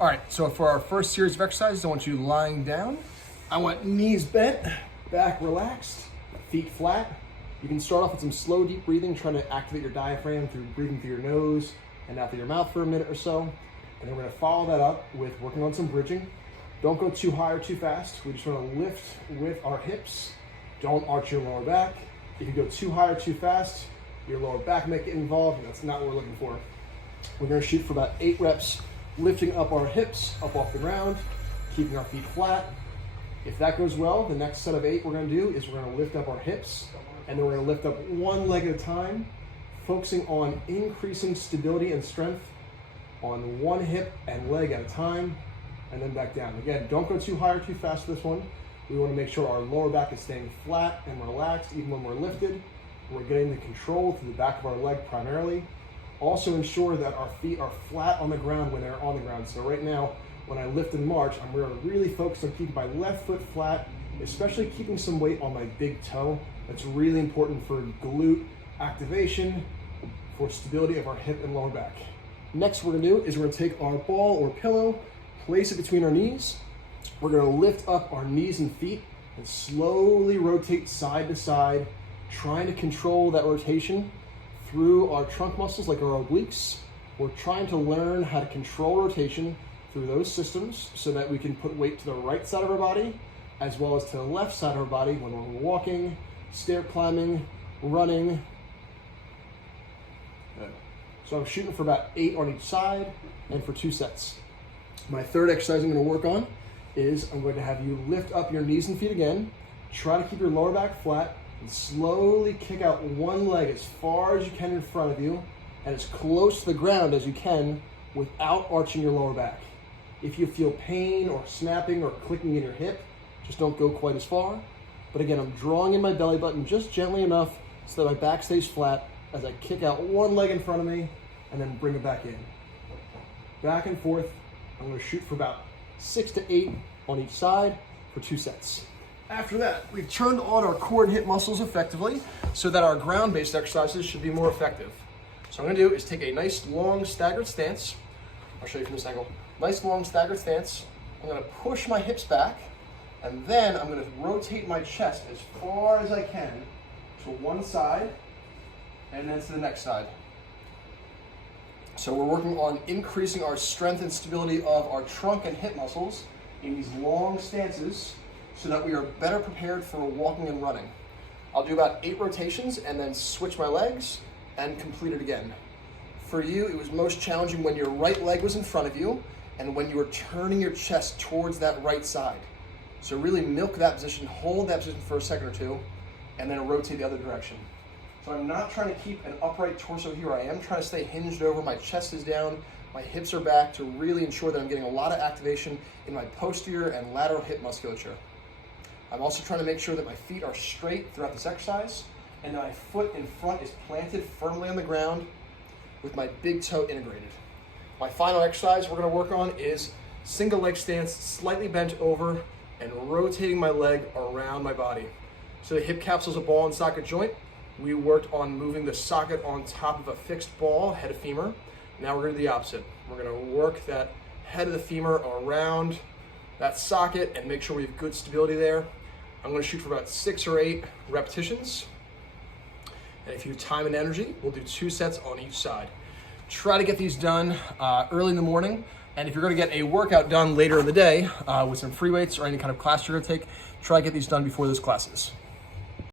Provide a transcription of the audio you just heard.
All right, so for our first series of exercises, I want you lying down. I want knees bent, back relaxed, feet flat. You can start off with some slow, deep breathing, trying to activate your diaphragm through breathing through your nose and out through your mouth for a minute or so. And then we're gonna follow that up with working on some bridging. Don't go too high or too fast. We just wanna lift with our hips. Don't arch your lower back. If you go too high or too fast, your lower back may get involved, and that's not what we're looking for. We're gonna shoot for about 8 reps, lifting up our hips up off the ground, keeping our feet flat. If that goes well, the next set of 8 we're gonna do is we're gonna lift up our hips, and then we're gonna lift up one leg at a time, focusing on increasing stability and strength on one hip and leg at a time, and then back down. Again, don't go too high or too fast with this one. We wanna make sure our lower back is staying flat and relaxed even when we're lifted. We're getting the control through the back of our leg primarily. Also ensure that our feet are flat on the ground when they're on the ground. So right now, when I lift and march, I'm really focused on keeping my left foot flat, especially keeping some weight on my big toe. That's really important for glute activation, for stability of our hip and lower back. Next we're gonna do is we're gonna take our ball or pillow, place it between our knees. We're gonna lift up our knees and feet and slowly rotate side to side, trying to control that rotation through our trunk muscles like our obliques. We're trying to learn how to control rotation through those systems so that we can put weight to the right side of our body as well as to the left side of our body when we're walking, stair climbing, running. Good. So I'm shooting for about 8 on each side and for 2 sets. My third exercise I'm going to work on is I'm going to have you lift up your knees and feet again, try to keep your lower back flat, and slowly kick out one leg as far as you can in front of you and as close to the ground as you can without arching your lower back. If you feel pain or snapping or clicking in your hip, just don't go quite as far. But again, I'm drawing in my belly button just gently enough so that my back stays flat as I kick out one leg in front of me and then bring it back in. Back and forth. I'm going to shoot for about 6 to 8 on each side for 2 sets. After that, we've turned on our core and hip muscles effectively so that our ground-based exercises should be more effective. So what I'm gonna do is take a nice long staggered stance. I'll show you from this angle. Nice long staggered stance. I'm gonna push my hips back, and then I'm gonna rotate my chest as far as I can to one side, and then to the next side. So we're working on increasing our strength and stability of our trunk and hip muscles in these long stances, so that we are better prepared for walking and running. I'll do about 8 rotations and then switch my legs and complete it again. For you, it was most challenging when your right leg was in front of you and when you were turning your chest towards that right side. So really milk that position, hold that position for a second or two, and then rotate the other direction. So I'm not trying to keep an upright torso here. I am trying to stay hinged over, my chest is down, my hips are back to really ensure that I'm getting a lot of activation in my posterior and lateral hip musculature. I'm also trying to make sure that my feet are straight throughout this exercise and that my foot in front is planted firmly on the ground with my big toe integrated. My final exercise we're going to work on is single leg stance, slightly bent over and rotating my leg around my body. So the hip capsule is a ball and socket joint. We worked on moving the socket on top of a fixed ball, head of femur. Now we're going to do the opposite. We're going to work that head of the femur around that socket and make sure we have good stability there. I'm going to shoot for about 6 or 8 repetitions. And if you have time and energy, we'll do 2 sets on each side. Try to get these done early in the morning. And if you're going to get a workout done later in the day with some free weights or any kind of class you're going to take, try to get these done before those classes.